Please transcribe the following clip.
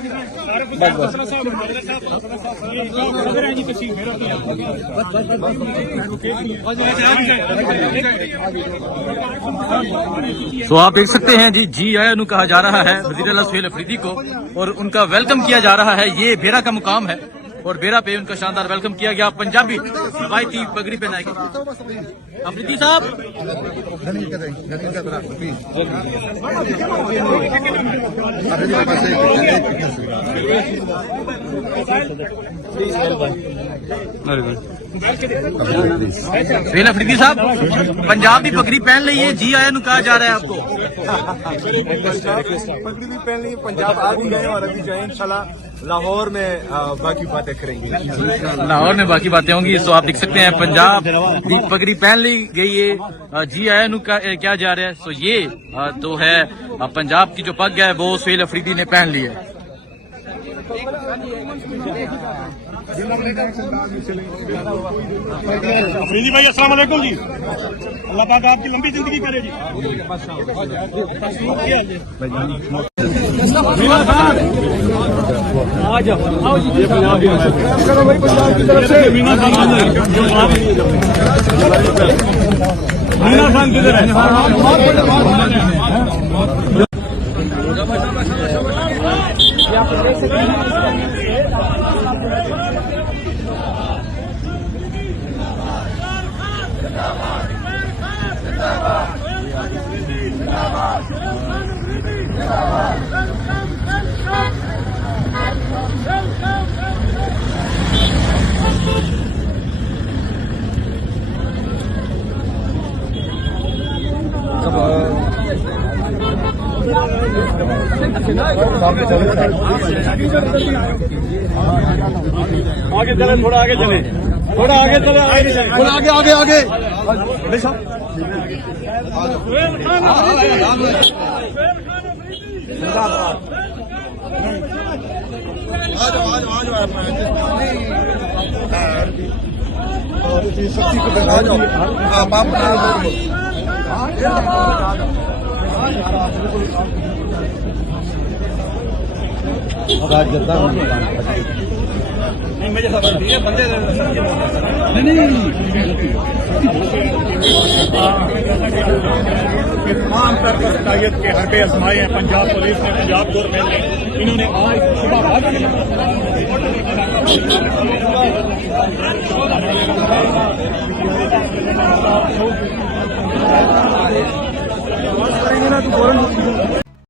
तो आप देख सकते हैं जी आया कहा जा रहा है वज़ीर आला सुहेल अफरीदी को, और उनका वेलकम किया जा रहा है। ये बेरा का मुकाम है और बेरा पे उनका शानदार वेलकम किया गया। पंजाबी रवायती पगड़ी पहनाएगी अफरीदी साहब। सुहेल अफरीदी साहब, पंजाब की पगड़ी पहन ली है, जी आया कहा जा रहा है आपको। पगड़ी भी पहन ली, पंजाब आ भी गए और अभी जाए इंशाल्लाह लाहौर में बाकी बातें करेंगे। लाहौर में बाकी बातें होंगी। तो आप देख सकते हैं पंजाब की पगड़ी पहन ली गई है, जी आया क्या जा रहा है। तो ये तो है पंजाब की जो पग है वो सुहेल अफरीदी ने पहन ली है। अफरीदी भाई अस्सलाम वालेकुम जी, अल्लाह पाक आपकी लंबी जिंदगी करे जी। आ जाओ आओ जी, करो भाई पंजाब की तरफ से। मीना खान किधर है? आगे चले, थोड़ा आगे चले, थोड़ा आगे चले, थोड़ा आगे आगे आगे। नहीं मुझे खबर नहीं है बंदे नहीं तमाम तरबियत के हरबे आजमाए हैं पंजाब पुलिस ने, पंजाब गवर्नमेंट ने। इन्होंने आज सुबह